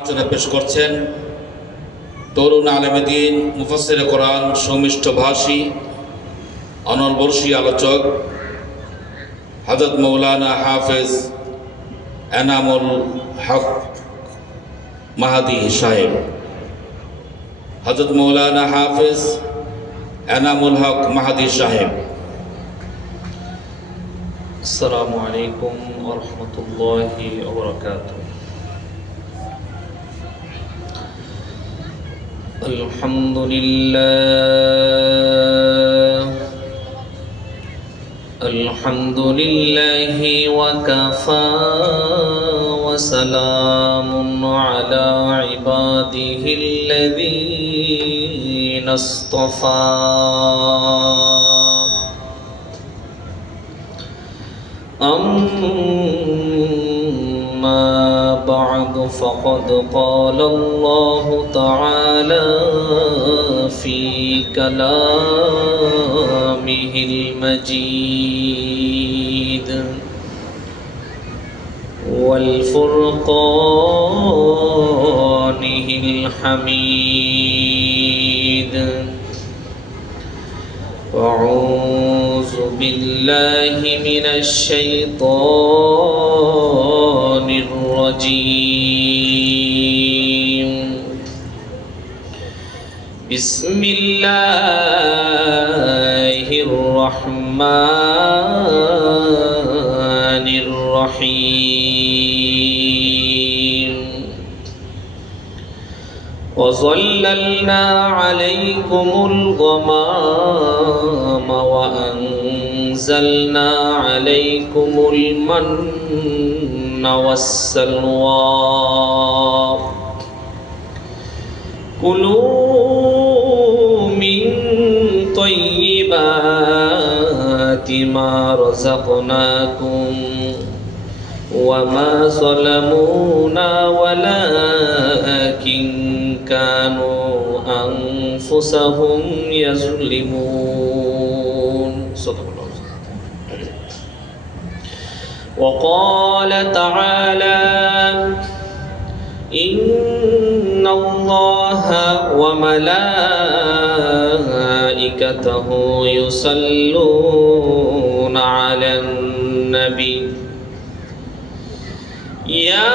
আলোচনা পেশ করছেন তরুণ আলেমে দ্বীন মুফাসসিরে কোরআন সৌমিষ্ঠ ভাষী অনর্বর্ষী আলোচক হযরত মৌলানা হাফেজ এনামুল হক মাহাদি সাহেব। হযরত মৌলানা হাফেজ এনামুল হক মাহাদি সাহেব। আসসালামু আলাইকুম ওয়া রাহমাতুল্লাহি ওয়া বারাকাতুহু। আলহামদুলিল্লাহি ওয়া কাফা ওয়া সালামুন আলা ইবাদিহিল্লাযীনা ইসতাফা। أما بعد فقد قال الله تعالى في كلامه المجيد والفرقانه الحميد. أعوذ بالله من الشيطان الرجيم. بسم الله الرحمن الرحيم. وظللنا عليكم الغمام وأنزلنا عليكم المن والسلوى. كلوا من طيبات ما رزقناكم وما ظلمونا ولكن كانوا أنفسهم يظلمون. صدق الله. وقال تعالى: إن الله وملائكته يصلون على النبي يا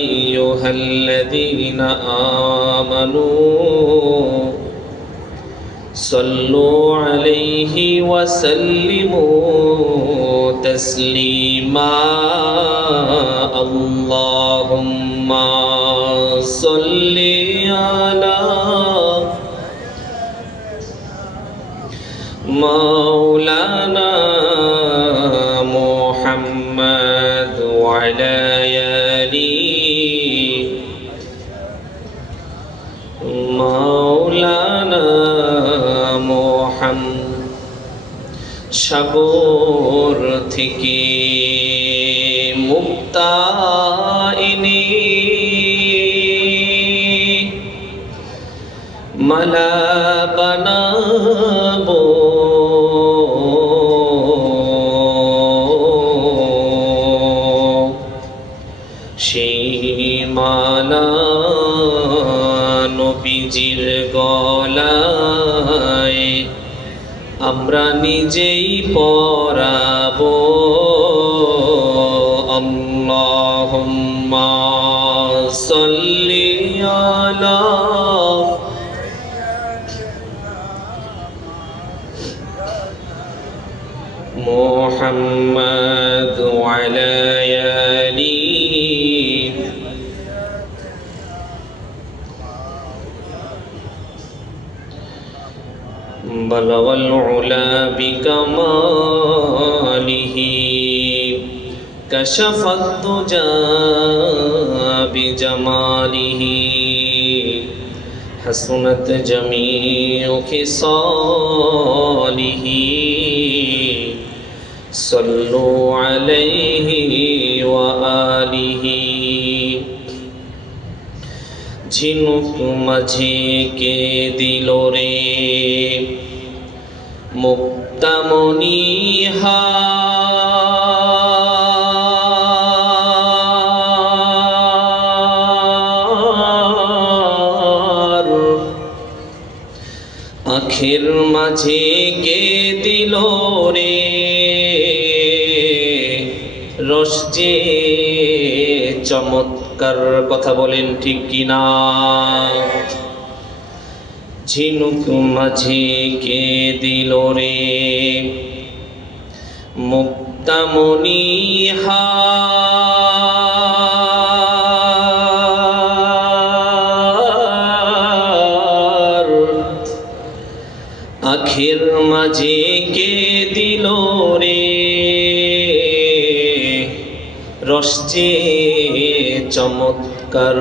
أيها الذين آمنوا صلوا عليه وسلموا تسليما. اللهم صل على مولانا محمد وعلى آله مولانا محمد. সাগর থেকে মুক্তাইনী মালা বানাবো সেই মালা নবীজির গলায় আমরা নিজেই পরাবো। আল্লাহুম্মা সাল্লি আলা মুহাম্মাদ ওয়া আলা আলিহি بلغ العلا بكماله كشف الدجى بجماله حسنت جميع خصاله صلوا عليه وآله. ঝিনুক মাঝে কে দিল রে মুক্তামণি হা আখের মাঝে কে দিল রে রস যে চমৎকার, কথা বলেন ঠিক কিনা? ঝিনুক মাঝে কে দিল রে মুক্তামণি হার, আখের মাঝে কে দিল রে রস যে চমৎকার,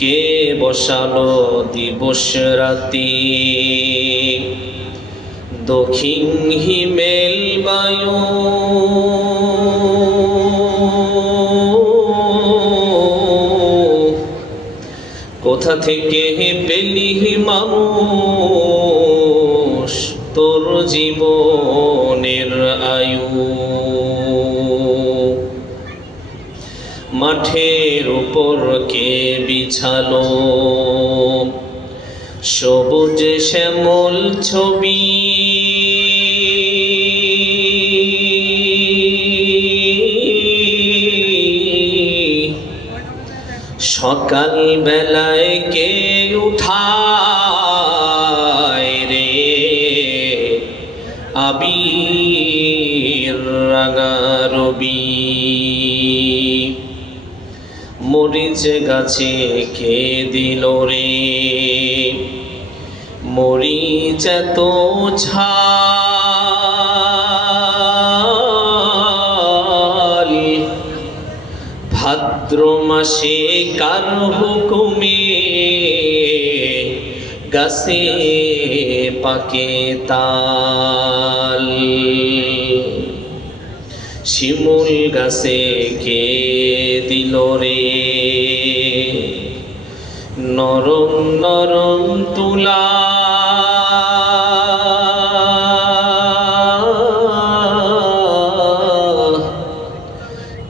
কে বসালো দিবস রাতি দক্ষিণ হিমেল বায়ু, কোথা থেকে পেলি মানুষ তোর জীবনের আয়ু? মাঠের উপর কে বিছালো সবুজ শ্যামল ছবি, সকাল বেলায় কে উঠায় রে আবির রাঙা রবি? মরিচ গাছে কে দিল রে মরিচ তো ঝাল, ভাদ্র মাসে কার হুকুমে গাছে পাকে তাল? শিমুল গাছে কে দিল রে নরম নরম তুলা,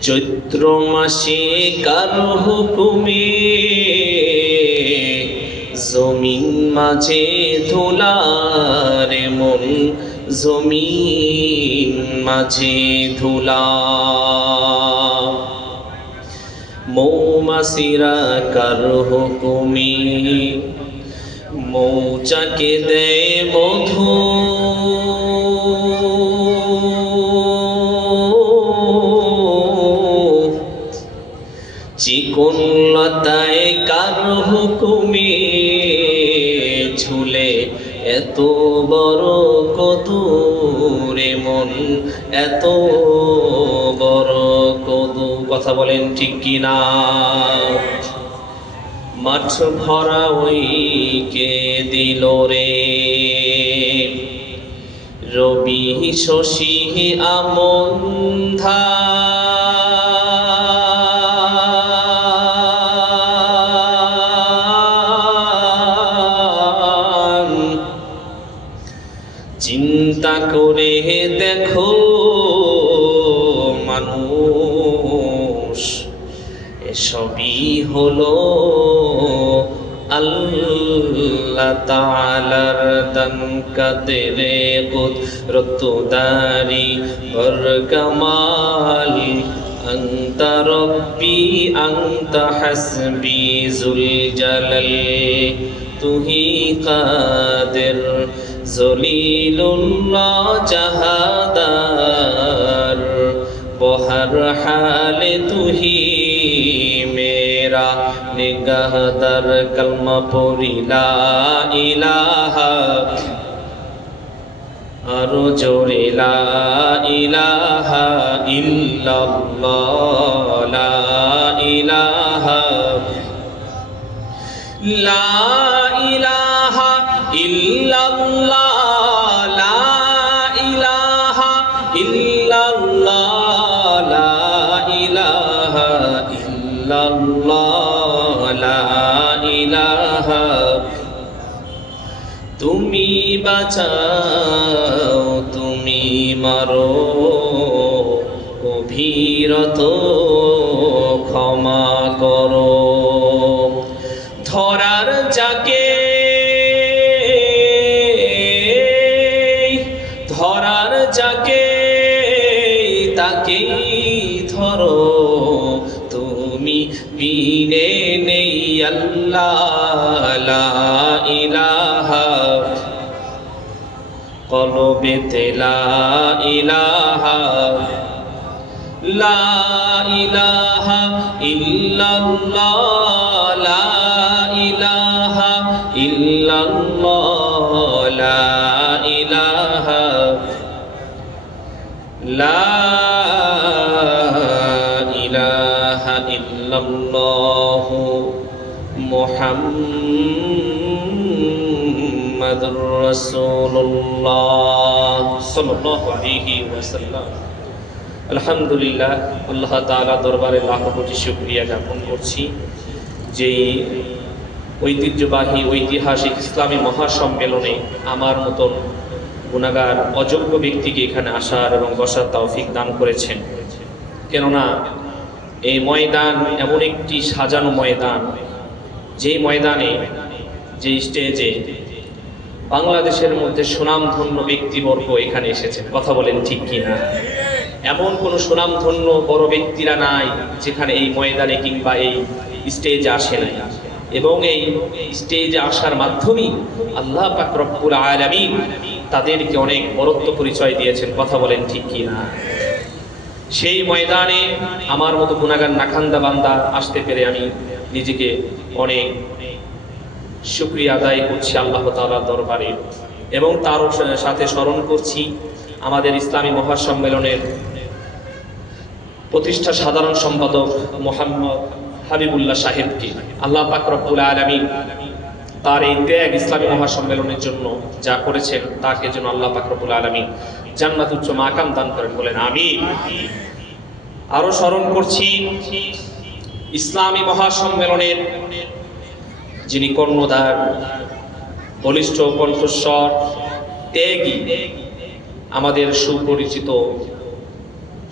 চৈত্র মাসে কার হুকুমে জমিন মাঝে ধুলা রে মন জমিন মাঝে ধুলা? মৌমাছিরা কার হুকুমে মৌচাকে দেয় মধু, চিকন লতায় কার হুকুমে ঝুলে এত বড় কদু রে মন এত বড় কদু, কথা বলেন ঠিক কিনা? মাঠ ভরা ওই কে দিল রে রবি শশী আমন ধান? চিন্তা করে দেখো মানুষ এসবই হলো আল্লাহ তাআলার দান, কাদেরে কুদরত দারি বর কামাল, আনতা রব্বি আনতা হাসবি জুল জালাল, তুহি কাদের জলিলুল্লাহ জাহাদার, বহর হালে তুহি মেরা নিগাহদার, কলমা পড়ি লা ইলাহা আরো জোরে লা ইলাহা ইল্লাল্লাহ, লা ইলাহা লা ইলাহা ইল্লাল্লাহ, লা ইলাহা ইল্লাল্লাহ, লা ইলাহা ইল্লাল্লাহ, লা ইলাহা। তুমি বাঁচাও তুমি মারো, অভিরত ক্ষমা করো। ধরার যাকে যাকে তাকেই ধরো, তুমি বিনে নেই আল্লাহ, লা ইলাহা কলবেতে লা ইলাহা, লা ইলাহা ইল্লাল্লাহ, লা ইলাহা ইল্লাল্লাহ, লা ইলাহা, লা ইলাহা ইল্লাল্লাহ মুহাম্মাদুর রাসূলুল্লাহ সাল্লাল্লাহু আলাইহি ওয়াসাল্লাম। আলহামদুলিল্লাহ, আল্লাহ তাআলা দরবারে লাখ কোটি শুকরিয়া জ্ঞাপন করছি যে ঐতিহ্যবাহী ঐতিহাসিক ইসলামী মহাসম্মেলনে আমার মতন গুনাহগার অযোগ্য ব্যক্তিকে এখানে আসার এবং বসার তৌফিক দান করেছেন। কেননা এই ময়দান এমন একটি সাজানো ময়দান, যেই ময়দানে, যে স্টেজে বাংলাদেশের মধ্যে সুনামধন্য ব্যক্তিবর্গ এখানে এসেছেন। কথা বলেন ঠিক কিনা? এমন কোনো সুনামধন্য বড় ব্যক্তিরা নাই যেখানে এই ময়দানে কিংবা এই স্টেজে আসে নাই, এবং এই স্টেজে আসার মাধ্যমেই আল্লাহ পাক রব্বুল আলামিন তাদেরকে অনেক বরত্ব পরিচয় দিয়েছেন। কথা বলেন ঠিক কিনা? সেই ময়দানে আমার মতো গুনাহগার নাখান্দা বান্দা আসতে পেরে আমি নিজেকে অনেক শুকরিয়া আদায় করছি আল্লাহ তাআলার দরবারে, এবং তার সাথে স্মরণ করছি আমাদের ইসলামী মহাসম্মেলনের প্রতিষ্ঠা সাধারণ সম্পাদক মোহাম্মদ হাবিবুল্লাহ সাহেবকে। আল্লাহ পাক রব্বুল আলামিন তার এই ত্যাগ ইসলামী মহাসম্মেলনের জন্য যা করেছেন তাকে যেন আল্লাহ পাক রব্বুল আলামিন জান্নাতুল উচ্চ মাকাম দান করেন, বলেন আমিন। আরো স্মরণ করছি ইসলামী মহাসম্মেলনের যিনি কর্ণধার, বলিষ্ঠ কণ্ঠস্বর, ত্যাগী, আমাদের সুপরিচিত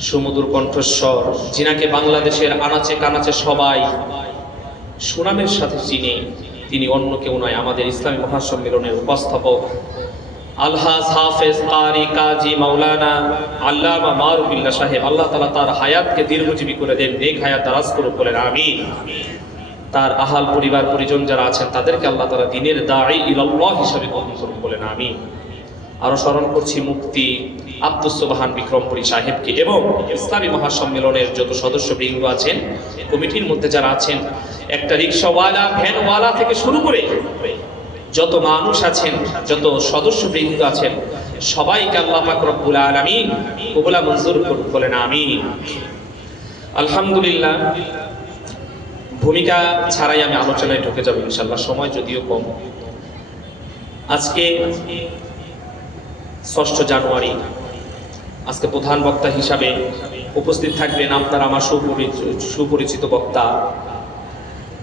সুমধুর কণ্ঠস্বর, যিনাকে বাংলাদেশের আনাচে কানাচে সবাই সুনামের সাথে চিনে, তিনি অন্য কেউ নয়, আমাদের ইসলামী মহাসম্মেলনের উপস্থাপক আলহাজ হাফেজ কারি কাজী মাওলানা আল্লামা মারুফুল্লাহ সাহেব। আল্লাহ তাআলা তার হায়াতকে দীর্ঘজীবী করে দেন, নেক হায়াত দারাজ করুন, বলেন আমিন। তার আহাল পরিবার পরিজন যারা আছেন তাদেরকে আল্লাহ তাআলা দ্বীনের দাঈ ইলাল্লাহ হিসেবে কবুল করুন, বলেন আমিন। আরো স্মরণ করছি মুফতি আব্দুস সুবহান বিক্রমপুরী সাহেবকে এবং ইসলামী মহাসম্মেলনের যত সদস্যবৃন্দ আছেন, কমিটির মধ্যে যারা আছেন, একটা রিকশাওয়ালা, ভ্যানওয়ালা থেকে শুরু করে যত মানুষ আছেন, যত সদস্যবৃন্দ আছেন, সবাইকে আল্লাহ পাক রব্বুল আলামিন কবুলা মঞ্জুর করুন, বলেন আমিন। আলহামদুলিল্লাহ, ভূমিকা ছাড়াই আমি আলোচনায় ঢুকে যাব ইনশাআল্লাহ, সময় যদিও কম। আজকে 6 জানুয়ারি, আজকে প্রধান বক্তা হিসাবে উপস্থিত থাকবেন আপনার আমার সুপরিচিত বক্তা,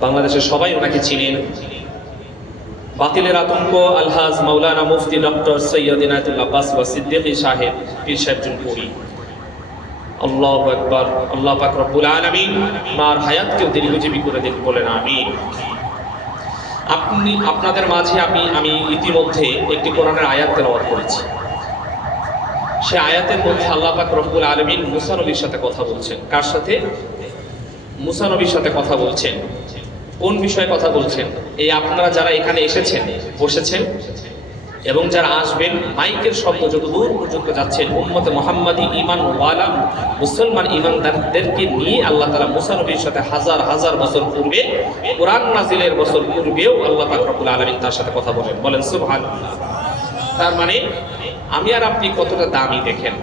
বাংলাদেশের সবাই ওনাকে চিনেন, বাতিলের আতঙ্ক আলহাজ মাওলানা মুফতি ডক্টর সৈয়দ ইনায়েতুল আব্বাস ওয়া সিদ্দিকী সাহেব, পীর সাহেব জুনপুরি। আল্লাহু আকবার। আল্লাহ পাক রব্বুল আলামিন মার হায়াতকেও দীর্ঘজীবী করে দেন, বলেন আমিন। আপনাদের মাঝে আমি ইতিমধ্যে একটি কোরআনের আয়াত তেলাওয়াত করেছি। সে আয়াতের মধ্যে আল্লাহ পাক রব্বুল আলামিন মুসা নবীর সাথে কথা বলছেন। কার সাথে? মুসা নবীর সাথে কথা বলছেন। কোন বিষয়ে কথা বলছেন? এই আপনারা যারা এখানে এসেছেন, বসেছেন, এবং যারা আসবেন, মাইকের শব্দ যত দূর পর্যন্ত যাচ্ছেন, উম্মতে মুহাম্মাদি ঈমান ওয়ালা মুসলমান ঈমানদারদেরকে নিয়ে আল্লাহ তাআলা মুসা নবীর সাথে হাজার হাজার বছর পূর্বে, কোরআন নাজিলের বছর পূর্বেও আল্লাহ পাক রব্বুল আলামিন তার সাথে কথা বলেন, বলেন সুবহানাল্লাহ। তার মানে আমি আর আপনি কতটা দামি দেখেন,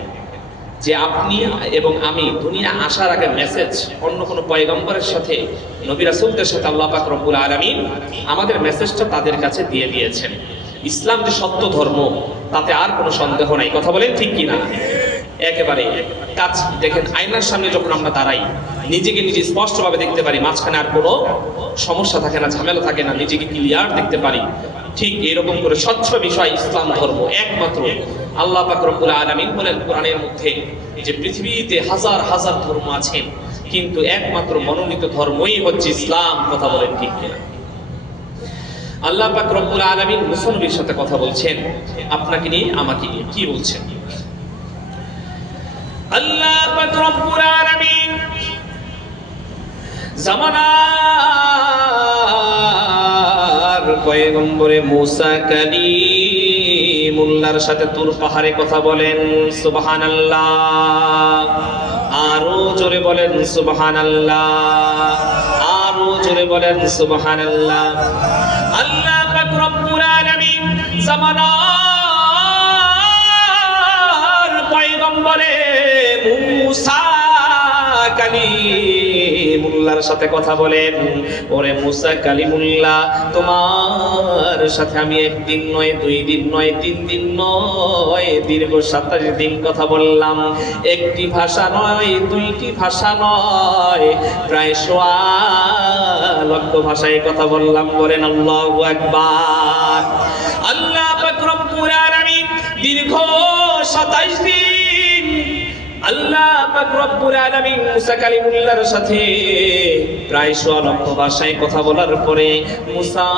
যে আপনি এবং আমি দুনিয়া আসার আগে মেসেজ অন্য কোনো পয়গম্বরের সাথে, নবী রাসূলদের সাথে আল্লাহ পাক রব্বুল আলামিন আমাদের মেসেজটা তাদের কাছে দিয়ে দিয়েছেন। ইসলাম যে সত্য ধর্ম, তাতে আর কোনো সন্দেহ নাই। কথা বলেন ঠিক কিনা? একেবারে কাজ দেখেন, আয়নার সামনে যখন আমরা দাঁড়াই, নিজেকে নিজে স্পষ্টভাবে দেখতে পারি, মাঝখানে আর কোনো সমস্যা থাকে না, ঝামেলা থাকে না, নিজেকে ক্লিয়ার দেখতে পারি। ঠিক এরকম করে স্বচ্ছ বিষয় ইসলাম ধর্ম। একমাত্র আল্লাহ পাক রব্বুল আলামিন বলেন কোরআনের মধ্যে যে পৃথিবীতে হাজার হাজার ধর্ম আছে, কিন্তু একমাত্র মনোনীত ধর্মই হচ্ছে ইসলাম। কথা বলেন ঠিক কিনা? আল্লাহ পাক রব্বুল আলামিন মুসা নবীর সাথে কথা বলছেন, আপনাকে নিয়ে, আমাকে নিয়ে। কি বলছেন? আল্লাহ পাক রব্বুল আলামিন জামানার পয়গম্বরে মুসা কালিমুল্লাহর সাথে তুর পাহাড়ে কথা বলেন, সুবহানাল্লাহ। আরো জোরে বলেন সুবহানাল্লাহ, আরো জোরে বলেন সুবহানাল্লাহ। আল্লাহ পাক রব্বুল আলামিন জামানার পয়গম্বরে মুসা কালিমুল্লাহর সাথে কথা বলেন, ওরে মুসা কালিমুল্লাহ, তোমার সাথে আমি একদিন নয়, 2 দিন নয়, 3 দিন নয়, দীর্ঘ 27 দিন কথা বললাম। একটি ভাষা নয়, 2টি ভাষা নয়, প্রায় 1.25 লক্ষ ভাষায় কথা বললাম। বলেন আল্লাহু আকবার। আল্লাহ পাক রব্বুল আলামিন দীর্ঘ 27 দিন আল্লাহ পাক রব্বুল আলামিন মুসা কালিমুল্লাহর সাথে প্রায় 1.25 লক্ষ ভাষায় কথা বলার পরে মুসা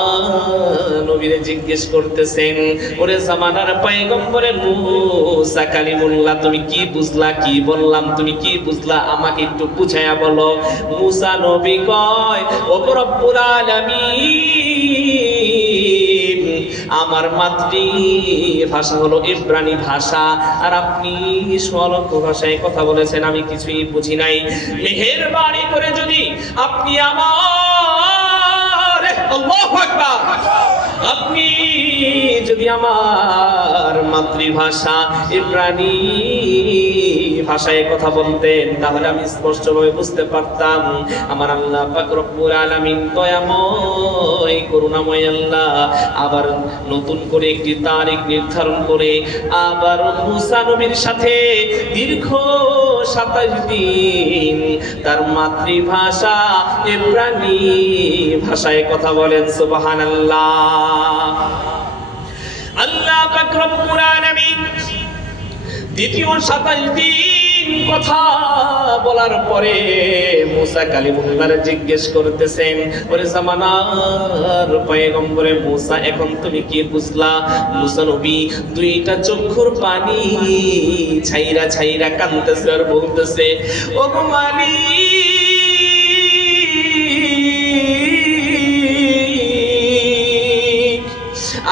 নবীরে জিজ্ঞেস করতেছেন, ওরে জামানার পয়গম্বরে মুসা কালিমুল্লাহ, তুমি কি বুঝলা, কি বললাম, তুমি কি বুঝলা, আমাকে একটু বুঝাইয়া বলো। মুসা নবী কয়, ও রব্বুল আলামিন, আমার মাতৃভাষা হলো ইব্রানি ভাষা, আর আপনি 1.25 লক্ষ ভাষায় কথা বলেছেন, আমি কিছুই বুঝি নাই। মেহেরবানি করে যদি আপনি আমার, আল্লাহু আকবার, আপনি যদি আমার মাতৃভাষা ইব্রানি ভাষায় কথা বলতেন, তাহলে আমি স্পষ্টভাবে বুঝতে পারতাম। আমার আল্লাহ পাক রব্বুল আলামিন দয়াময় করুণাময় আল্লাহ আবার নতুন করে একটি তারিখ নির্ধারণ করে আবার মুসা নবীর সাথে দীর্ঘ 27 দিন তার মাতৃভাষা ইব্রানি ভাষায় কথা বলেন, সুবহানাল্লাহ। আল্লাহ পাক রব্বুল আলামিন দ্বিতীয় 27 দিন কথা বলার পরে মুসা কালিমুল্লাহরে জিজ্ঞেস করতেছেন, ওরে জামানার পয়গম্বরে মুসা, এখন তুমি কি বুঝলা? মুসা নবী 2টা চক্ষুর পানি ছাইরা ছাইরা কাঁদতেছে আর বলতেছে, ও গো মালিক,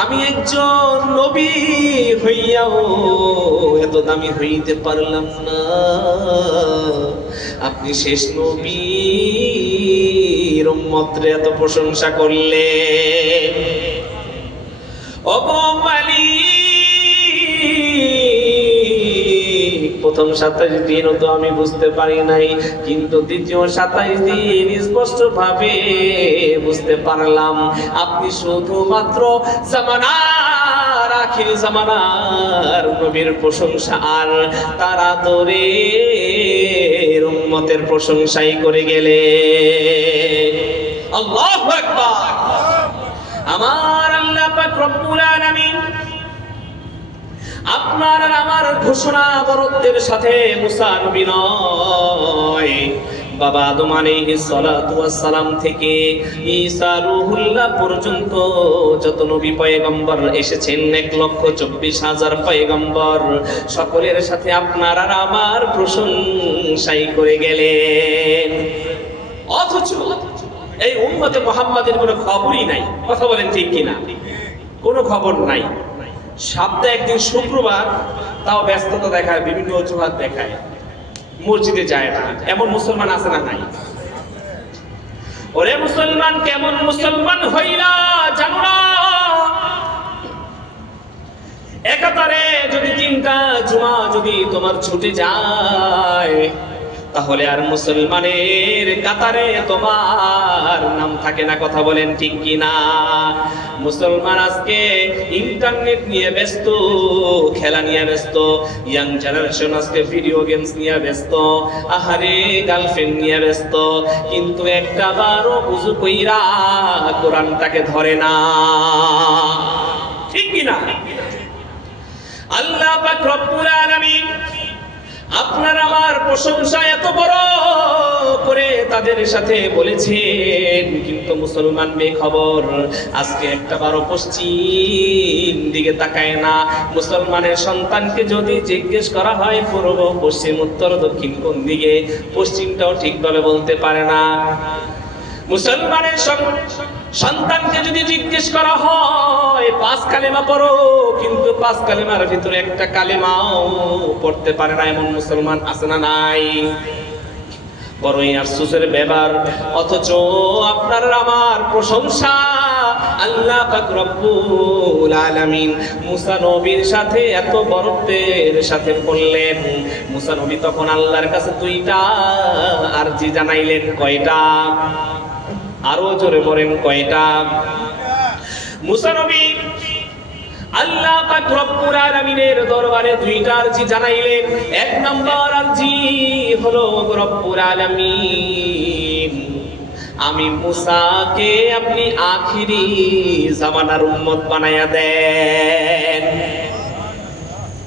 আমি একজন নবী হইয়াও এত দামি হইতে পারলাম না, আপনি শেষ নবীর উম্মতরে এত প্রশংসা করলেন। ও মালিক, প্রথম 27 দিনও তো আমি বুঝতে পারি নাই, কিন্তু দ্বিতীয় 27 দিন স্পষ্ট ভাবে বুঝতে পারলাম। আপনি শুধুমাত্র জামানার আখির জামানার নবীর প্রশংসা আর তার আদরের উম্মতের প্রশংসাই করে গেলেন। আল্লাহু আকবার। আমার আল্লাহ পাক রব্বুল আলামিন আপনার আর আমার ঘোষণা বরত্বের সাথে মুসা নবী নয়, বাবা আদম আলাইহিস সালাতু ওয়াস সালাম থেকে ঈসা রূহুল্লাহ পর্যন্ত যত নবী পয়গম্বর এসেছেন 1,24,000 পয়গম্বর, সকলের সাথে আপনার আর আমার প্রশংসাই করে গেলেন। অথচ এই উম্মতে মুহাম্মাদের কোনো খবরই নাই। কথা বলেন ঠিক কিনা? কোনো খবর নাই। সপ্তাহে একদিন শুক্রবার, তাও ব্যস্ততা দেখায়, বিভিন্ন অজুহাত দেখায়, মসজিদে যায় না। এমন মুসলমান আছে না নাই? ওরে মুসলমান, কেমন মুসলমান হইলা জানো না? একাতারে যদি 3টা জুমা যদি তোমার ছুটে যায়, তাহলে আর মুসলমানের কাতারে তোমার নাম থাকে না। কথা বলেন ঠিক কিনা? মুসলমান আজকে ইন্টারনেট নিয়ে ব্যস্ত, খেলা নিয়ে ব্যস্ত, ইয়াং জেনারেশন আজকে ভিডিও গেমস নিয়ে ব্যস্ত, আহারে গার্লফ্রেন্ড নিয়ে ব্যস্ত, কিন্তু একটা বারও উযু কইরা কোরআনটাকে ধরে না। ঠিক কিনা? আল্লাহ পাক রব্বুল আলামিন আপনার আমার প্রশংসা এত বড় করে তাদের সাথে বলেছেন, কিন্তু মুসলমান বেখবর, আজকে একটা বারো পশ্চিম দিকে তাকায় না। মুসলমানের সন্তানকে যদি জিজ্ঞেস করা হয় পূর্ব পশ্চিম উত্তর দক্ষিণ কোন দিকে, পশ্চিমটাও ঠিকভাবে বলতে পারে না। মুসলমানের সন্তানকে যদি জিজ্ঞেস করা হয় 5 কালেমা পড়ো, কিন্তু 5 কালেমার ভিতরে একটা কালেমাও পড়তে পারে না, এমন মুসলমান আছে না নাই? বড়ই আফসোসের ব্যাপার। অথচ আপনার আমার প্রশংসা আল্লাহ পাক রব্বুল আলামিন মুসা নবীর সাথে এত বরত্বের সাথে বললেন। মুসা নবী তখন আল্লাহর কাছে 2টা আরজি জানাইলেন। কয়টা? আরো জোরে বলেন কয়টা? মুসা নবী আল্লাহ পাক রব্বুল আলামিনের দরবারে 2টা আরজি জানাইলেন। 1 নাম্বার আরজি হলো, রব্বুল আলামিন আমি মুসাকে আপনি আখিরি জামানার উম্মত বানায়া দেন।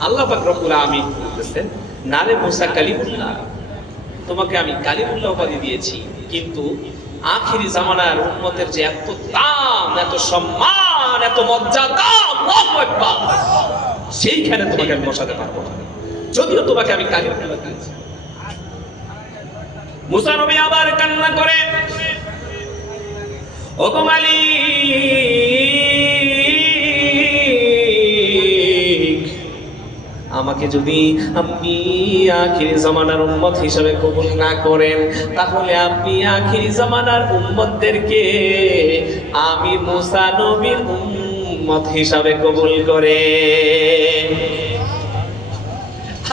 আল্লাহ পাক রব্বুল আলামিন বলতেছেন, না রে মুসা কালিমুল্লাহ, তোমাকে আমি কালিমুল্লাহ উপাধি দিয়েছি, কিন্তু আখিরি জামানার উম্মতের যে এত দাম, এত সম্মান, এত মর্যাদা, আল্লাহু আকবার, সেইখানে তোমাকে আমি বসাতে পারবো না, যদিও তোমাকে আমি কালিমুল্লাহ দিয়েছি। মুসা নবী আবার কান্না করে, ওগো মালিক, আমাকে যদি আপনি আখিরি জামানার উম্মত হিসেবে কবুল না করেন, তাহলে আপনি আখিরি জামানার উম্মতদেরকে আমি মুসা নবীর উম্মত হিসাবে কবুল করে।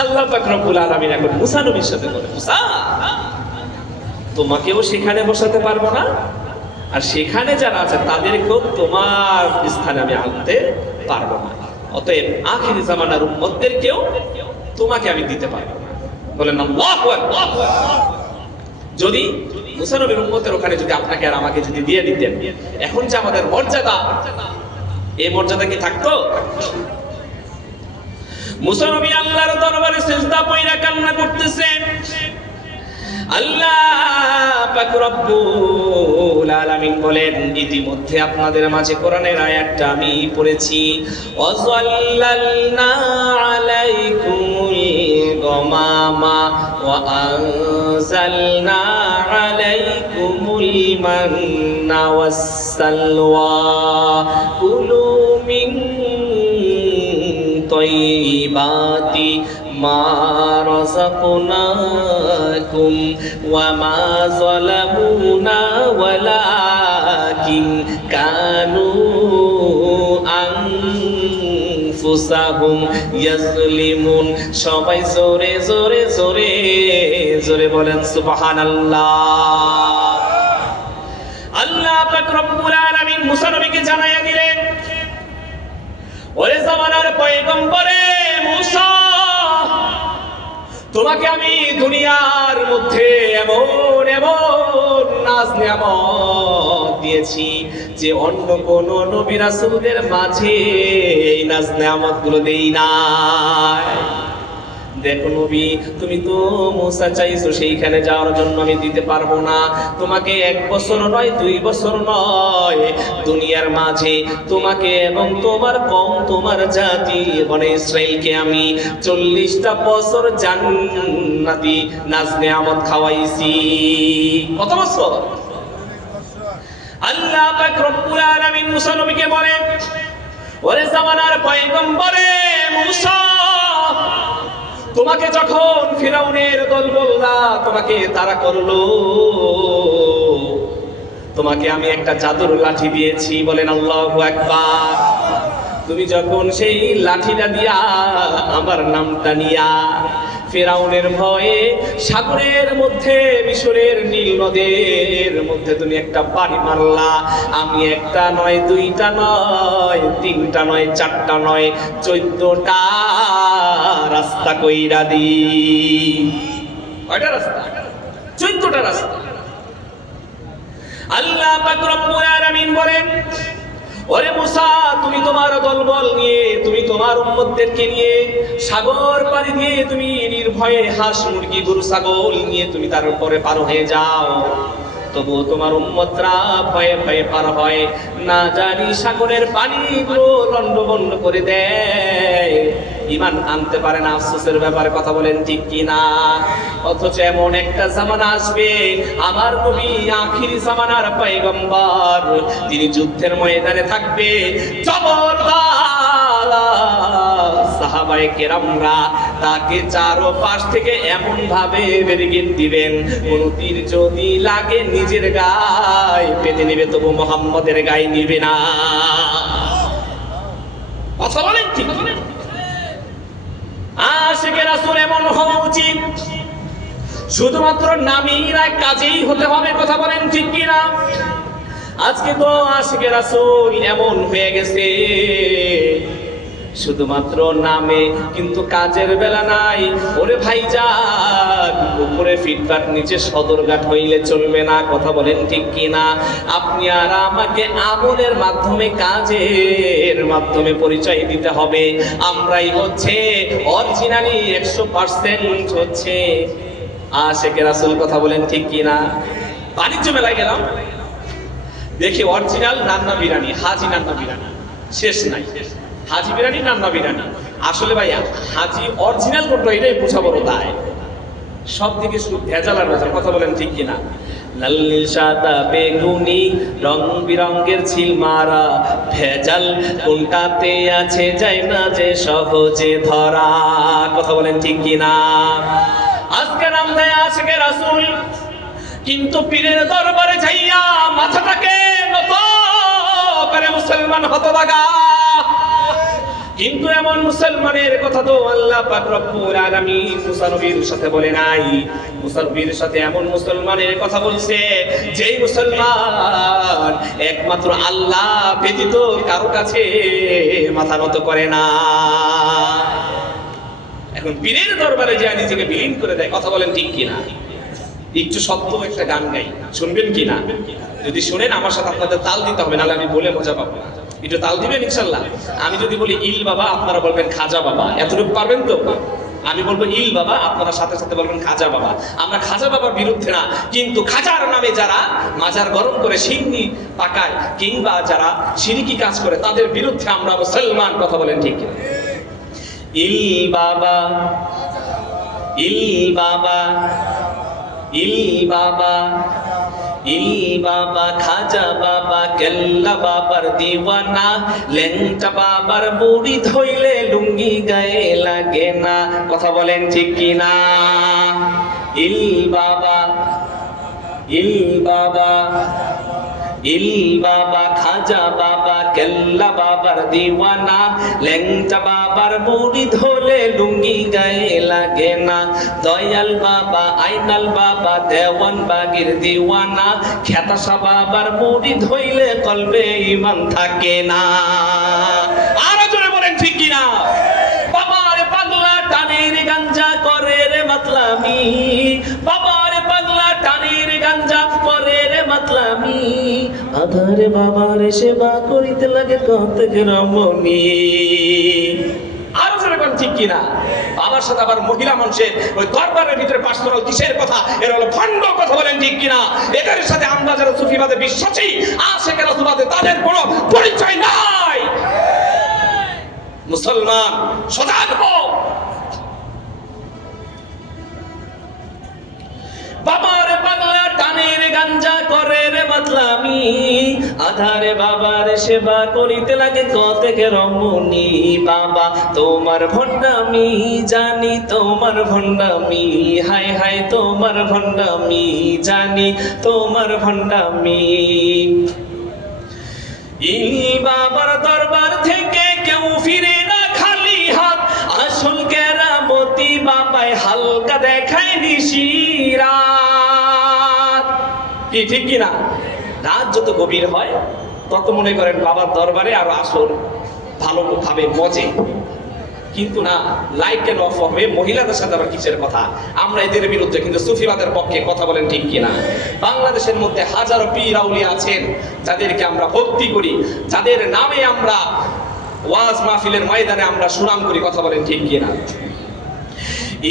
আল্লাহ পাক রব্বুল আলামিন এখন মুসা নবীর সাথে বলে, মুসা তোমাকেও সেখানে বসাতে পারবো না, আর সেখানে যারা আছে তাদেরকেও তোমার স্থানে আমি আনতে পারবো না। অতএব আখিরি জামানার উম্মতদেরকেও তোমাকে আমি দিতে পারবো না। বলেন আল্লাহু আকবার। যদি মুসা নবীর উম্মতের ওখানে যদি আপনাকে আর আমাকে যদি দিয়ে দিতেন, এখন যে আমাদের মর্যাদা, এই মর্যাদা কি থাকতো? মুসা নবী আল্লাহর দরবারে সিজদা পইরা কান্না করতেছেন। আল্লাহ পাক রব্বুল আলামিন বলেন, ইতিমধ্যে আপনাদের মাঝে কোরআনের আয়াতটা আমি পড়েছি, ওয়াযাল্লালনা আলাইকুমুল গামামা ওয়া আনজালনা আলাইকুমুল মান্না ওয়াসসালওয়া কুলু মিন তাইয়িবাতি মা রাযাকনাকুম ওয়া মা যালামুনা ওয়ালাকিন কানু আনফুসাহুম ইয়াজলিমুন। সবাই জোরে জোরে জোরে জোরে বলেন সুবহানাল্লাহ। আল্লাহ পাক রব্বুল আলামিন মুসা নবীকে জানাইয়া দিলেন, ওরে জামানার পয়গম্বরে মুসা, তোমাকে আমি দুনিয়ার মধ্যে এমন এমন নাজ নিয়ামত দিয়েছি যে অন্য কোন নবী রাসূলদের মাঝে এই নাজ নিয়ামত গুলো দেই নাই। দেখো নবী, তুমি তো মুসা চাইছো সেইখানে যাওয়ার জন্য, আমি দিতে পারবো না। তোমাকে 1 বছর নয়, 2 বছর নয়, দুনিয়ার মাঝে তোমাকে এবং তোমার কওম, তোমার জাতি বনে ইসরাইলকে আমি 40টা বছর জান্নাতি নাজ নিয়ামত খাওয়াইছি। কত বছর? আল্লাহ পাক রব্বুল আলামিন মুসা নবীকে বলেন, ওরে জামানার পয়গম্বরে মুসা, তোমাকে যখন ফিরাউনের দলবলরা তোমাকে তাড়া করলো, তোমাকে আমি একটা জাদুর লাঠি দিয়েছি। বলেন আল্লাহু আকবার। তুমি যখন সেই লাঠিটা দিয়া আমার নামটা নিয়া ফিরাউনের ভয়ে সাগরের মধ্যে, মিশরের নীল নদের মধ্যে তুমি একটা বাড়ি মারলা, আমি একটা নয়, 2টা নয়, 3টা নয়, 4টা নয়, 14টা রাস্তা কইরা দি। কয়টা রাস্তা? 14টা রাস্তা। আল্লাহ পাক রব্বুল আলামিন বলেন, ওরে মুসা, তুমি তোমার দলবল নিয়ে, তুমি তোমার উম্মতদেরকে নিয়ে সাগর পাড়ি দিয়ে তুমি নির্ভয়ে হাঁস মুরগি গরু ছাগল নিয়ে তুমি তার উপরে পার হয়ে যাও। তবুও তোমার উম্মতরা ভয়ে ভয়ে পার হয়, না জানি সাগরের পানিগুলো লন্ডভন্ড করে দেয়, ঈমান আনতে পারে না। আফসোসের ব্যাপারে কথা বলেন ঠিক কি না? অথচ এমন একটা জামানা আসবে, আমার নবী আখিরি জামানার পয়গম্বর, তিনি যুদ্ধের ময়দানে থাকবে, জবরদস্ত সাহাবায়ে কেরামরা তাকে চারপাশ থেকে এমন ভাবে ব্যারিকেড দিবেন, কোন তীর যদি লাগে নিজের গায়ে পেতে নেবে, তবু মুহাম্মদের গায়ে নিবে না। কথা বলেন ঠিক না? আশিকে রাসূল এমন হওয়া উচিত, শুধুমাত্র নামীরা কাজেই হতে হবে। কথা বলেন ঠিক কি না? আজকে তো আশিকে রাসূল এমন হয়ে গেছে, শুধুমাত্র নামে কিন্তু কাজের বেলা নাই। ওরে ভাইজান, উপরে ফিটফাট নিচে সদরঘাট হইলে চলবে না। কথা বলেন ঠিক কি না? আপনি আর আমাকে আমলের মাধ্যমে, কাজের মাধ্যমে পরিচয় দিতে হবে। আমরাই হচ্ছে অরিজিনালি 100% হচ্ছে আশিকে রাসূল। কথা বলেন ঠিক কি না? বাণিজ্য মেলায় গেলাম, দেখি অরিজিনাল নান্না বিরিয়ানি, হাজি নান্না বিরিয়ানি, শেষ নাই। হাজি বিরিয়ানি, নান্না বিরিয়ানি। আসলে ভাইয়া হাজি অরিজিনাল কোনটা এটাই বোঝা বড় দায়। সব দিকে শুধু ভেজাল আর ভেজাল। কথা বলেন ঠিক কিনা? লাল নীল সাদা বেগুনি রং বিরঙ্গের ছিল মারা, ভেজাল কোনটাতে আছে যায় না যে সহজে ধরা। কথা বলেন ঠিক কিনা? আজকে নাম দেয় আশিকে রাসূল, কিন্তু পীরের দরবারে যাইয়া মাথাটাকে নত করে মুসলমান হতভাগা। কিন্তু এমন মুসলমানের কথা তো আল্লাহ পাক রব্বুল আলামিন মুসা নবীর সাথে বলে নাই। মুসা নবীর সাথে এমন মুসলমানের কথা বলছে, যেই মুসলমান একমাত্র আল্লাহ ব্যতীত কারো কাছে মাথা নত করে না। এখন পীরের দরবারে যায় নিজেকে বিলীন করে দেয়। কথা বলেন ঠিক কিনা? একটু সত্য একটা গান গাই, শুনবেন কিনা? যদি শুনেন আমার সাথে আপনাদের তাল দিতে হবে, নাহলে আমি বলে মজা পাবো না। একটু তাল দিবেন ইনশাল্লাহ? আমি যদি বলি ইল বাবা, আপনারা বলবেন খাজা বাবা। এতটুকু পারবেন তো? আমি বলবো ইল বাবা, আপনারা সাথে সাথে বলবেন খাজা বাবা। আমরা খাজা বাবার বিরুদ্ধে না, কিন্তু খাজার নামে যারা মাজার গরম করে সিন্নি পাকায় কিংবা যারা শিরকি কাজ করে তাদের বিরুদ্ধে আমরা মুসলমান। কথা বলেন ঠিক কিনা? ইল বাবা, ইল বাবা, ইল বাবা, ইল বাবা, খাজা বাবা, কেল্লা বাবার দিওয়ানা, লেংটা বাবার মুড়ি ধইলে লুঙ্গি গায়ে লাগে না। কথা বলেন ঠিক কিনা? ইল বাবা, ইল বাবা, ইল বাবা, খাজা বাবা, কেল্লা বাবার দিওয়ানা, লেংটা বাবার মুড়ি ধরে লুঙ্গি গায়ে লাগে না। দয়াল বাবা, আইনাল বাবা, দেওয়ান বাগির দিওয়ানা, খেতাসা বাবার মুড়ি ধইলে কলবে ঈমান থাকে না। আরো জোরে বলেন ঠিক কিনা? বাবার পাগলা টানের গাঞ্জা করে রে মাতলামি, বাবার পাগলা টানের গাঞ্জা করে রে মাতলামি, আধারে বাবার সেবা করিতে লাগে কত রমণী। আরো জোরে বলেন ঠিক কিনা? বাবার সাথে আবার মহিলা মানুষের ওই দরবারের ভিতরে পার্সোনাল কিসের কথা? এর হলো ভণ্ড। কথা বলেন ঠিক কিনা? এদের সাথে আমরা যারা সুফিবাদে বিশ্বাসী, আশিকে রাসূলবাদে, তাদের কোনো পরিচয় নাই। মুসলমান সজাগ হও। বাবার পাগলা টানের গাঞ্জা করে রে মাতলামি, আধারে বাবার সেবা করিতে লাগে কতেকে রমণী। বাবা তোমার ভণ্ডামি জানি, তোমার ভণ্ডামি, হায় হায় তোমার ভণ্ডামি জানি, তোমার ভণ্ডামি। এই বাবার দরবার থেকে কেউ ফিরে না খালি হাত, আসল কেরামতি বাবায় হালকা দেখায় নিশিরাত। কি ঠিক কিনা? রাত যত গভীর হয় তত মনে করেন বাবার দরবারে আরো আসল ভালোভাবে মজে। কিন্তু না, লাইট কেন অফ হবে, মহিলাদের সাথে আবার কিসের কথা? আমরা এদের বিরুদ্ধে, কিন্তু সুফিবাদের পক্ষে কথা বলেন ঠিক কিনা? বাংলাদেশের মধ্যে হাজারো পীর আউলিয়া আছেন যাদেরকে আমরা ভক্তি করি, যাদের নামে আমরা ওয়াজ মাহফিলের ময়দানে আমরা সুনাম করি, কথা বলেন ঠিক কিনা?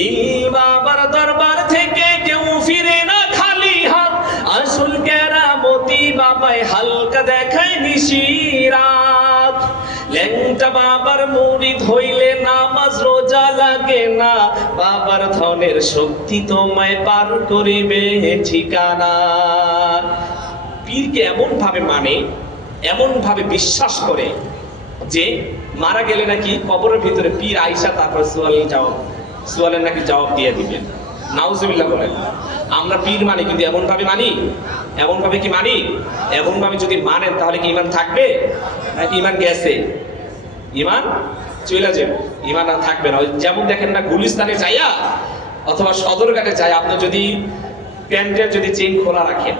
এই বাবার দরবার থেকে কেউ ফিরে না খালি হাত, আসল কেরামতি বাবাই হালকা দেখায় নিশিরাত। ল্যাংটা বাবার মুরিদ হইলে নামাজ রোজা লাগে না, বাবার ধনের শক্তি তোমায় পার করিবে ঠিকানা। পীরকে এমন ভাবে মানে, এমন ভাবে বিশ্বাস করে যে মারা গেলে নাকি কবরের ভিতরে পীর আইসা তারপর সোয়ালের নাকি জবাব দিয়ে দিবেন। নাউজুবিল্লাহ বলেন। আমরা পীর মানি, কিন্তু এমন ভাবে মানি? এমন ভাবে কি মানি? এমন ভাবে যদি মানেন তাহলে কি ঈমান থাকবে নাকি ঈমান গেছে? ঈমান চলে যাবে, ঈমান আর থাকবে না। যেমন দেখেন না, গুলিস্তানে যাইয়া অথবা সদরঘাটে যায়, আপনি যদি প্যান্টের যদি চেইন খোলা রাখেন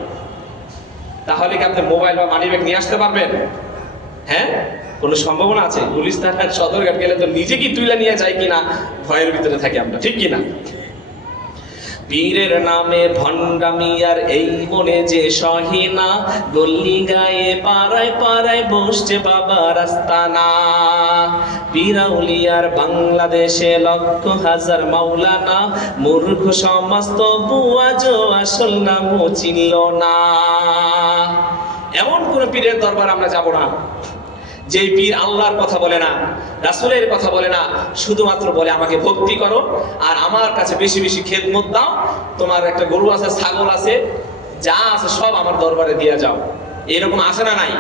তাহলে কি আপনি মোবাইল বা মানি ব্যাগ নিয়ে আসতে পারবেন? হ্যাঁ, কোনো সম্ভাবনা আছে? গুলিস্তান আর সদরঘাট গেলে তো নিজে কি তুইলা নিয়ে যায় কিনা ভয়ের ভিতরে থাকি আমরা, ঠিক কিনা? পীরের নামে ভণ্ডামি আর এই মনে যে সহিনা, গল্লি গায়ে পাড়ায় পাড়ায় বসছে বাবার আস্তানা। পীর আউলিয়ার বাংলাদেশে লক্ষ হাজার মাওলানা, মূর্খ সমাজ তবু আজও আসল নামও চিনল না। এমন কোন পীরের দরবার আমরা যাব না যে পীর আল্লাহর কথা বলে না, রাসূলের কথা বলে না, শুধুমাত্র বলে আমাকে ভক্তি করো আর আমার কাছে বেশি বেশি খেদমত দাও, তোমার একটা গরু আছে, ছাগল আছে, যা আছে সব আমার দরবারে দিয়ে যাও। এরকম আছে না নাই?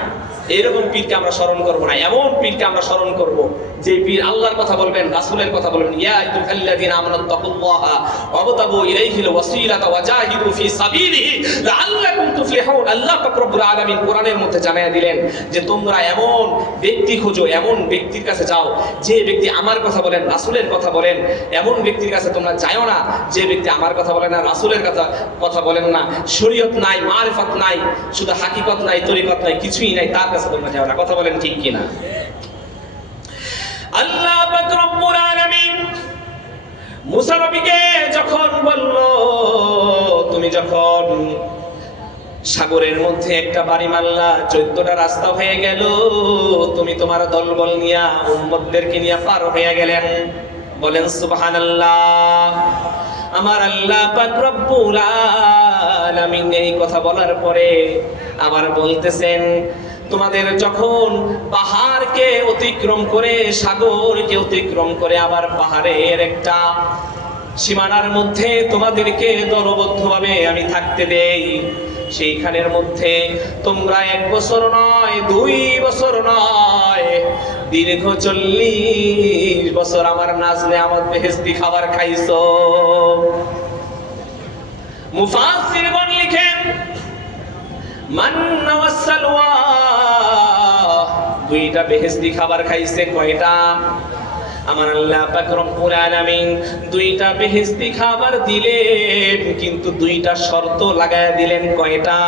এরকম পীরকে আমরা স্মরণ করবো না। এমন পীরকে আমরা স্মরণ করব যে পীর আল্লাহর কথা বলবেন, রাসূলের কথা বলবেন। ইয়া আইয়ুহাল্লাযীনা আমানুত্তাকুল্লাহা ওয়াবতাগু ইলাইহিল ওয়াসিলাতা ওয়াজাহিদু ফি সাবিলিহি লাআল্লাকুম তুফলিহুন। আল্লাহ পাক রব্বুল আলামিন কোরআনের মধ্যে জানায়া দিলেন যে তোমরা এমন ব্যক্তি খোঁজো, এমন ব্যক্তির কাছে যাও যে ব্যক্তি আমার কথা বলেন, রাসূলের কথা বলেন। এমন ব্যক্তির কাছে তোমরা যাও না যে ব্যক্তি আমার কথা বলেন না, রাসূলের কথা বলেন না, শরীয়ত নাই, মারিফত নাই, শুধু হাকিকত নাই, তরিকত নাই, কিছুই নাই, তার কাছে তোমরা যাও না। কথা বলেন ঠিক কিনা? আল্লাহ পাক রব্বুল আলামিন মুসা নবীকে যখন বলল, তুমি যখন সাগরের মধ্যে একটা বাড়ি মারলা, 14টা রাস্তা হয়ে গেল, তুমি তোমার দলবল নিয়া উম্মতদেরকে নিয়ে পার হয়ে গেলেন। বলেন সুবহানাল্লাহ। আমার আল্লাহ পাক রব্বুল আলামিন এই কথা বলার পরে আবার বলতেছেন, তোমাদের যখন পাহাড়কে অতিক্রম করে, সাগরকে অতিক্রম করে আবার পাহাড়ের একটা সীমানার মধ্যে তোমাদেরকে দলবদ্ধভাবে আমি থাকতে দেই, সেইখানের মধ্যে তোমরা 1 বছর নয়, 2 বছর নয়, দীর্ঘ 40 বছর আমার নাজলে আমার বেহেশতি খাবার খাইছো। মুফাসসিরগণ লিখেন, মান্না ওয়াস সালওয়া, 2টা বেহেশতি খাবার খাইছে। কয়টা? আমার আল্লাহ পাক রব্বুল আলামিন 2টা বেহেশতি খাবার দিলেন, কিন্তু 2টা শর্ত লাগায়া দিলেন। কয়টা?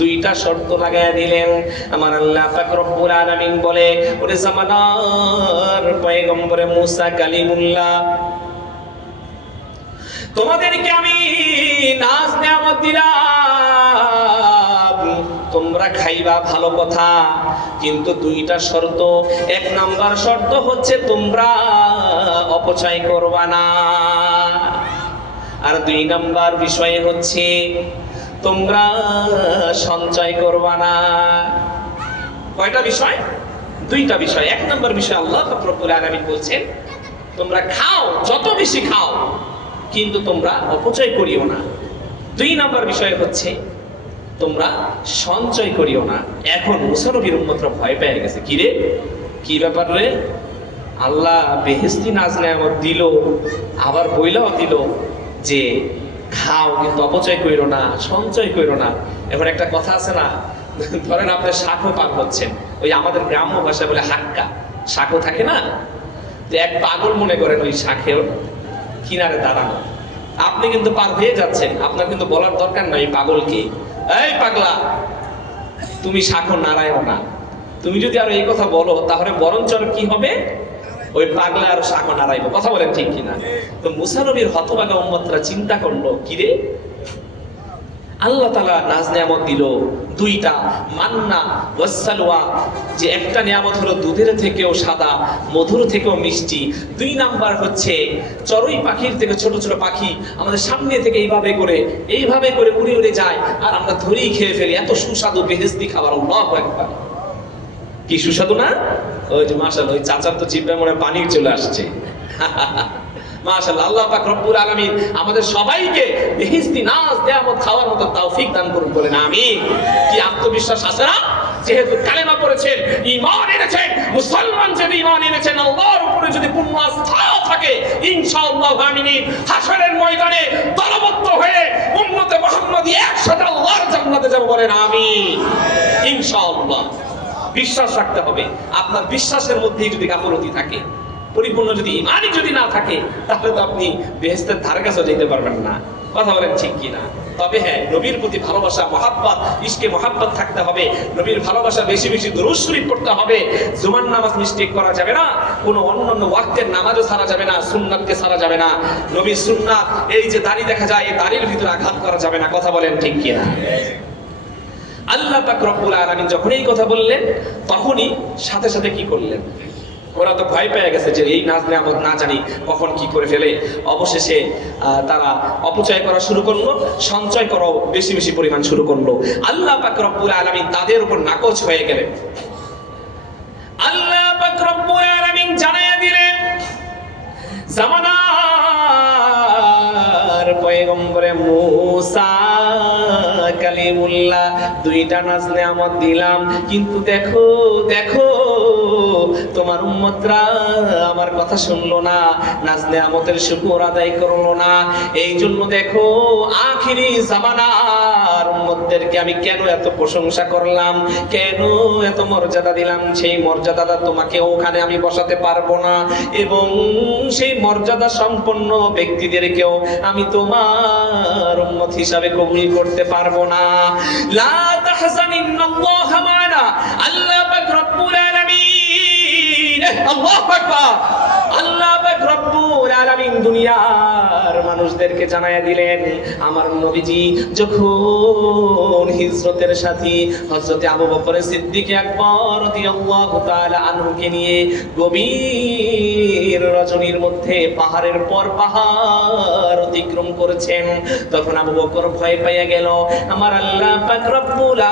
2টা শর্ত লাগায়া দিলেন। আমার আল্লাহ পাক রব্বুল আলামিন বলে, ওরে জামানার পয়গম্বরে মুসা কালিমুল্লাহ, তোমাদেরকে আমি নাজ নিয়ামত দিলাম, তোমরা খাইবা, ভালো কথা, কিন্তু 2টা শর্ত। 1 নাম্বার শর্ত হচ্ছে তোমরা অপচয় করবা না, আর 2 নাম্বার বিষয় হচ্ছে তোমরা সঞ্চয় করবা না। কয়টা বিষয়? 2টা বিষয়। 1 নাম্বার বিষয় আল্লাহ পাক রব্বুল আলামিন বলছেন, তোমরা খাও, যত বেশি খাও, কিন্তু তোমরা অপচয় করিও না। 2 নাম্বার বিষয় হচ্ছে তোমরা সঞ্চয় করিও না। এখন মুসা নবীর উম্মতরা ভয় পেয়ে গেছে। কি রে, কি ব্যাপার রে? আল্লাহ বেহেশতি নাজ নেয়ামত দিল, আবার বইলাও দিল যে খাও কিন্তু অপচয় কইরো না, সঞ্চয় কইরো না। এখন একটা কথা আছে না, ধরেন আপনি শাকও পার হচ্ছেন, ওই আমাদের গ্রাম্য ভাষায় বলে হাক্কা, শাকও থাকে না, যে এক পাগল মনে করেন ওই শাকের কিনারে দাঁড়ানো, আপনি কিন্তু পার হয়ে যাচ্ছেন, আপনার কিন্তু বলার দরকার নাই পাগলকে, এই পাগলা তুমি শাকও নারায়ণ না। তুমি যদি আর এই কথা বলো তাহলে বরঞ্চ কি হবে, ওই পাগলা আর শাখা নাড়াইবো, কথা বলেন ঠিক কিনা? তো মুসা নবীর হতভাগা উম্মতরা চিন্তা করলো, কিরে আল্লাহ তাআলা নাজ নিয়ামত দিল দুইটা, মান্না ওয়াসসালওয়া, যে একটা নিয়ামত হলো দুধের থেকেও সাদা, মধুর থেকেও মিষ্টি। দুই নাম্বার হচ্ছে চড়ুই পাখির থেকে ছোট ছোট পাখি আমাদের সামনে থেকে এইভাবে করে উড়ে উড়ে যায়, আর আমরা ধরেই খেয়ে ফেলি। এত সুস্বাদু বেহেশতি খাবার, আল্লাহু আকবার! কি সুস্বাদু না? ওই যে মাশাআল্লাহ, ওই চাচার তো জিহ্বায় মনে পানি চলে আসছে। মাশাআল্লাহ, আল্লাহ পাক রব্বুল আলামিন আমাদের সবাইকে বেহেশতি নাজ নিয়ামত খাওয়ার মতো তৌফিক দান করুন, বলেন আমিন। কি আত্মবিশ্বাস আছে না? যেহেতু কালেমা পড়েছেন, ঈমান এনেছেন, মুসলমান যদি ঈমান এনেছেন, আল্লাহর উপরে যদি পূর্ণ আস্থা থাকে, ইনশাআল্লাহ আমিন, হাশরের ময়দানে দলবদ্ধ হয়ে উম্মতে মুহাম্মাদী একসাথে আল্লাহর জান্নাতে যাব, বলেন আমিন ইনশাআল্লাহ। বিশ্বাস রাখতে হবে। আপনার বিশ্বাসের মধ্যেই যদি গাফলতি থাকে, পরিপূর্ণ যদি ঈমানই যদি না থাকে, তাহলে তো আপনি বেহেশতের ধারে কাছে যেতে পারবেন না, কথা বলেন ঠিক কিনা? তবে হ্যাঁ, নবীর প্রতি ভালোবাসা, মহাব্বত, ইশকে মহাব্বত থাকতে হবে। নবীর ভালোবাসা বেশি বেশি দুরূদ শরীফ পড়তে হবে। জুমার নামাজ মিস্টেক করা যাবে না, কোনো অন্যান্য ওয়াক্তের নামাজও ছাড়া যাবে না, সুন্নাতকে ছাড়া যাবে না। নবীর সুন্নাত, এই যে দাড়ি দেখা যায়, এই দাড়ির ভিতরে আঘাত করা যাবে না, কথা বলেন ঠিক কিনা? আল্লাহ পাক রব্বুল আলামিন যখন এই কথা বললেন, তখনই সাথে সাথে কি করলেন? ওরা তো ভয় পেয়ে গেছে যে এই নাজ নিয়ামত না জানি কখন কি করে ফেলে। অবশেষে তারা অপচয় করা শুরু করলো, সঞ্চয় করা বেশি বেশি পরিমাণ শুরু করলো। আল্লাহ পাক রব্বুল আলামিন তাদের উপর নাকচ হয়ে গেলেন। আল্লাহ পাক রব্বুল আলামিন জানাইয়া দিলেন, জামানার পয়গম্বরে মুসা কালিমুল্লাহ, দুইটা নাজ নিয়ামত দিলাম, কিন্তু দেখো দেখো তোমার উম্মতরা আমার কথা শুনলো না, নাজ নিয়ামতের শুকর আদায় করলো না। এই জন্য দেখো আখিরি জামানার উম্মতদেরকে আমি কেন এত প্রশংসা করলাম, কেন এত মর্যাদা দিলাম, সেই মর্যাদাটা তোমাকে ওখানে আমি বসাতে পারবো না, এবং সেই মর্যাদা সম্পন্ন ব্যক্তিদেরকেও আমি তোমার উম্মত হিসাবে কবুল করতে পারবো না। লা তাহজান ইন্নাল্লাহা মা'ানা। আল্লাহ পাক রব্বুল আলামিন, আল্লাহু আকবার, আল্লাহ পাক রব্বুল আলামিন দুনিয়ার মানুষদেরকে জানায়া দিলেন, আমার নবীজি যখন হিজরতের সাথী হযরত আবু বকর সিদ্দিক আকবর রাদিয়াল্লাহু তাআলা আনহুকে নিয়ে গভীর রজনীর মধ্যে পাহাড়ের পর পাহাড় অতিক্রম করেছেন, তখন আবু বকর ভয় পাইয়া গেল। আমার আল্লাহ পাক রব্বুল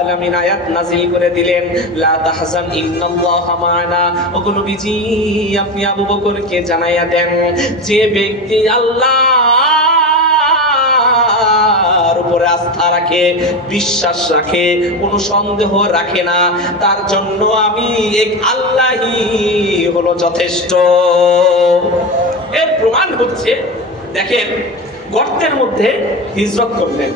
আলামিন আয়াত নাযিল করে দিলেন, লা তাহজান ইন্নাল্লাহা মা'ানা। ওগো নবীজি, আপনি আবু বকরকে জানাইয়া দেন, যে ব্যক্তি আল্লাহর উপরে আস্থা রাখে, বিশ্বাস রাখে, কোনো সন্দেহ রাখে না, তার জন্য আমি এক আল্লাহই হলো যথেষ্ট। এর প্রমাণ হচ্ছে, দেখেন গর্তের মধ্যে হিজরত করলেন,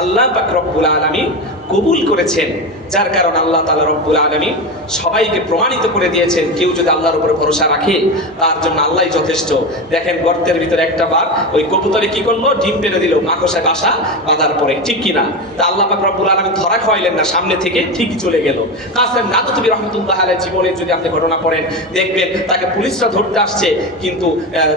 আল্লাহ পাক রব্বুল আলামিন কবুল করেছেন, যার কারণে আল্লাহ তাআলা রব্বুল আলামিন সবাইকে প্রমাণিত করে দিয়েছেন, কেউ যদি আল্লাহর উপরে ভরসা রাখে তার জন্য আল্লাহই যথেষ্ট। দেখেন গর্তের ভিতরে একটা বার ওই কবুতরে কি করলো, ডিম পেড়ে দিল মাকড়সায় বাসা বাঁধার পরে, ঠিক কিনা? তা আল্লাহ পাক রব্বুল আলামিন ধরা খাওয়াইলেন না, সামনে থেকে ঠিকই চলে গেল। কাসেম নাদতুবি রাহমাতুল্লাহ আলাইহি জীবনে যদি আপনি ঘটনা পড়েন, দেখবেন তাকে পুলিশরা ধরতে আসছে, কিন্তু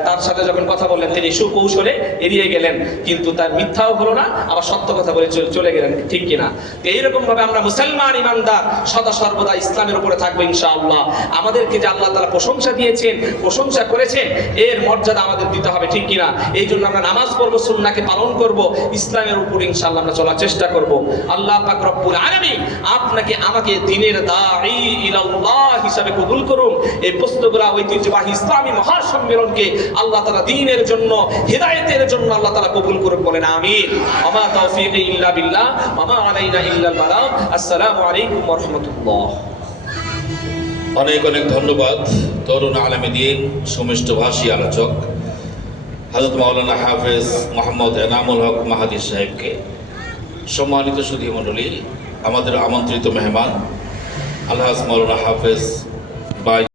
তার সাথে যখন কথা বললেন তিনি সুকৌশলে এড়িয়ে গেলেন, কিন্তু তার মিথ্যাও হলো না, আবার সত্য কথা বলে চলে গেলেন, ঠিক কিনা? এইরকম ভাবে আমরা মুসলমান ইমানদার সদা সর্বদা ইসলামের উপরে থাকবো ইনশাআল্লাহ। আমাদেরকে যে আল্লাহ তাআলা প্রশংসা দিয়েছেন, প্রশংসা করেছেন, এর মর্যাদা আমাদের দিতে হবে, ঠিক কিনা? এই জন্য আমরা নামাজ পড়বো, সুন্নাহকে পালন করব, ইসলামের উপর ইনশাআল্লাহ আমরা চলার চেষ্টা করব। আল্লাহ পাক রব্বুল আলামিন আপনাকে আমাকে দ্বীনের দাঈ ইলাল্লাহ হিসাবে কবুল করুন। এই পুস্তকগুলো ঐতিহ্যবাহী ইসলামী মহাসম্মেলনকে আল্লাহ তাআলা দ্বীনের জন্য, হিদায়াতের জন্য আল্লাহ তাআলা কবুল করুন, বলেন আমিন। ওয়া মা তাওফীকি ইল্লা বিল্লাহ ওয়া মা আলাইনা ইল্লাল বালাগ। আসসালামু আলাইকুম ওয়া রাহমাতুল্লাহ। অনেক অনেক ধন্যবাদ তরুণ আলেমে দ্বীন, সুমিষ্ট ভাষী আলোচক হযরত মাওলানা হাফেজ মোহাম্মদ এনামুল হক মাহাদি সাহেবকে। সম্মানিত সুধী মণ্ডলী, আমাদের আমন্ত্রিত মেহমান আলহাজ মাওলানা হাফেজ